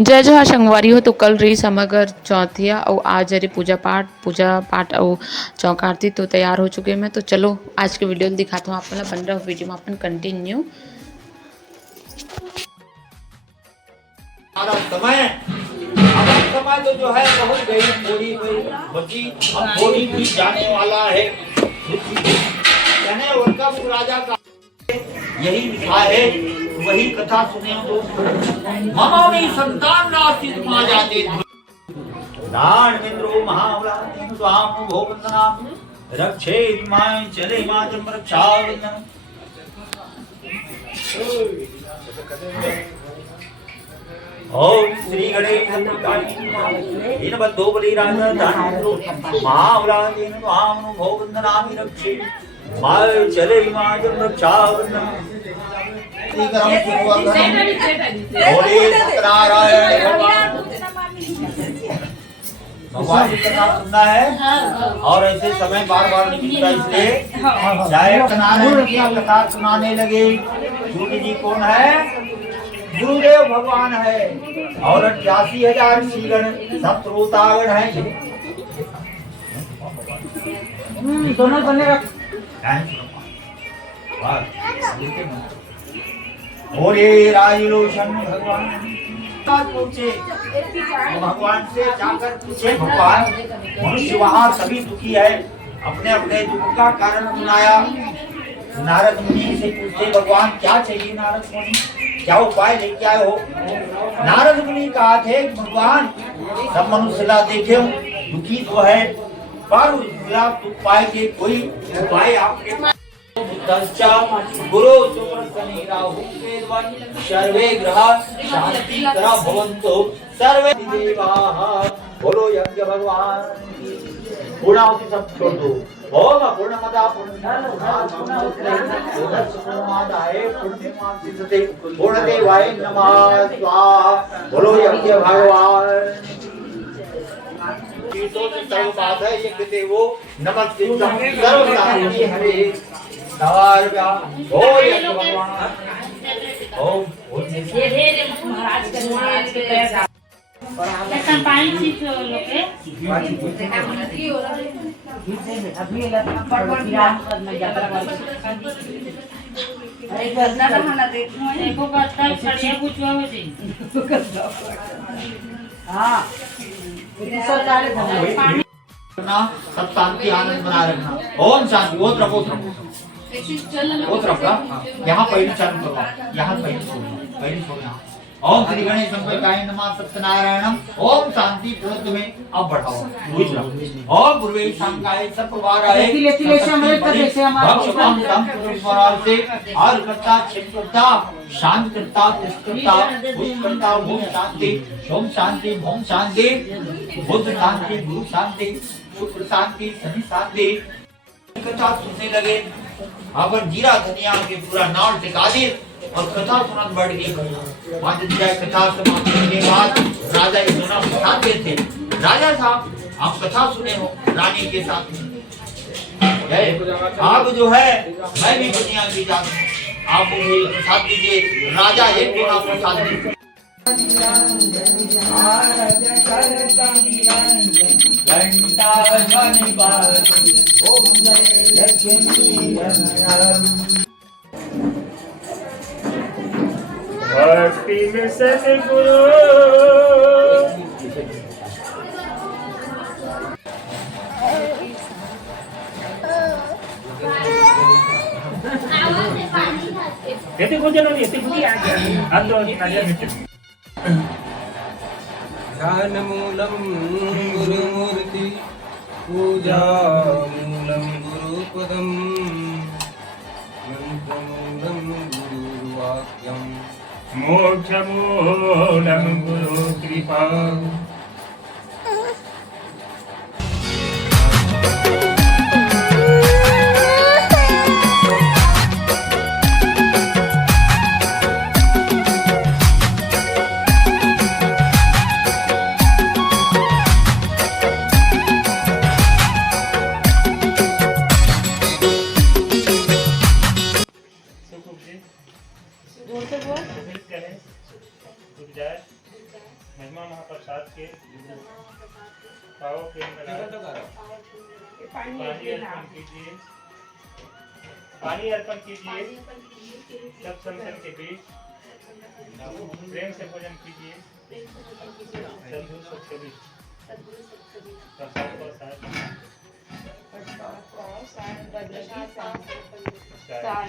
जय जोहार संगवारी हो। तो कल रही समगर चौथिया और आज रही पूजा पाठ और चौक आरती। तो तैयार हो चुके मैं। तो चलो आज के वीडियो में दिखाता हूँ आप बन रहा वीडियो में अपन कंटिन्यू। समय तो जो है बहुत गई थोड़ी बची, अब थोड़ी भी जाने वाला है। यानी उनका राजा का यही लिखा है, वही कथा सुने तो ममा में संतान नास्ति तुम जाते दान मित्रो महावलानि स्वाम भोगनाम रक्षे माय चले मातम रक्षावनम। ओम श्री गणेश दीनबंधो बलिराज दानमित्रो महावलानि स्वाम भोगनाम रक्षे माय चले मातम रक्षावनम। भगवान की कथा सुनना है और ऐसे समय बार बार नहीं मिलता, इसलिए चाहे नारायण की कथा सुनाने लगे। सूर्य जी कौन है? गुरुदेव भगवान है और 88,000 ऋषिगण सब श्रोतागण है। दोनों बने रख और ये राजलोचन भगवान से जाकर पूछे, भगवान मनुष्य वहाँ सभी दुखी है, अपने अपने दुख का कारण सुनाया। नारद मुनि से पूछते, भगवान क्या चाहिए नारद मुनि, क्या उपाय लेके आए हो? नारद मुनि कहा थे, भगवान सब मनुष्य ला देखे दुखी तो है, पर दुख पाए के कोई उपाय आपके गुरु सर्वे ग्रह शांति करा भवन्तु सर्वे देवाः। बोलो यज्ञ भगवान पूर्णाहुति सब छोड़ दो। ओम पूर्णमदा पूर्णदेवाय नमः स्वाहा। बोलो यज्ञ भगवान सर्व बात है यज्ञ देवो नमस्ते सर्व शांति हरे सवार ओ यज्ञ भगवान ओम महाराज के लेकिन पानी सीख लोगे अभी अरे करना रहना देखो एको बात खड़े पूछवा हो जी हां सरकार पानी सब शांति आनंद बना रखना। ओम शांति वो तरफ यहाँ पहली चालू करो, यहाँ पहली छोड़ना। ओम श्री गणेश संपदाय नमः सत्यनारायणम। ओम शांति पूर्व में अब बढ़ाओ। ओम पूर्वे शंकाय सप्रवाराय भक्षकाम तम पुरुषवराल से हर करता क्षेत्रता शांत करता पुष्करता पुष्करता ओम शांति ओम शांति ओम शांति बुद्ध शांति गुरु शांति शुक्र शांति शनि शांति। कथा सुनने लगे, अगर जीरा धनिया के पूरा नाल टिका दे और कथा सुनन बढ़ गई। मान लीजिए कथा समाप्ति के बाद राजा ये दोनों बताते थे, राजा साहब आप कथा सुने हो रानी के साथ में, आप जो है मैं भी दुनिया की जात हूँ, आप मुझे प्रसाद दीजिए। राजा एक दोना प्रसाद दीजिए। भक्ति में सतगुरु ये कुछ नहीं ये कुछ आ गया अब तो नहीं आ गया। ध्यान मूलम गुरुमूर्ति पूजा मूलम गुरुपदम मंत्र मूलम गुरुवाक्यम मोक्ष मूलम गुरु कृपा। महिमा महाप्रसाद के पावों के पानी अर्पण कीजिए। पानी अर्पण कीजिए। सब संतन के बीच प्रेम से भोजन कीजिए। सद्गुरु सबके बीच प्रसाद को साथ